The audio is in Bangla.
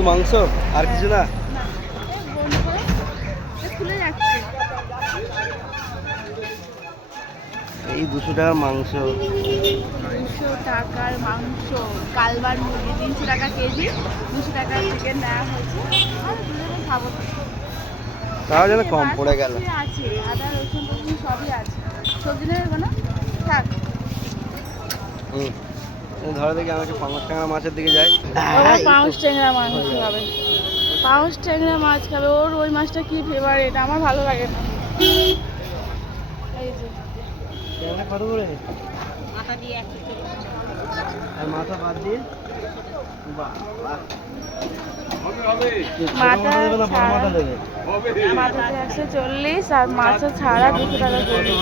শুধু মাংস আর কিছু না? এই 200 টাকার মাংস, 200 টাকার মাংস, কালবার মুরগি 300 টাকা কেজি, 200 টাকার চিকেন নেওয়া হয়েছে। আর দুজনে খাবো তো। তাও যেন কম পড়ে গেল। আছে আদা রসুন টসুন সবই আছে। সবজি নেবে না? থাক। ধরো দেখি আমাকে পাঙাশ ট্যাংরা মাছের দিকে যাই। পাউস ট্যাংরা মাছ খাবে, পাউস ট্যাংরা মাছ খাবে। ওর ওই মাছটা কি ফেভারিট, আমার ভালো লাগে না। এই যে ট্যাংরা কত করে? মাথা দিয়ে আর মাথা বাদ দিয়ে? বাহ বাহ। মাথা মাথা দেবে? মাথাতে 140 আর মাথা ছাড়া 200 টাকা করে।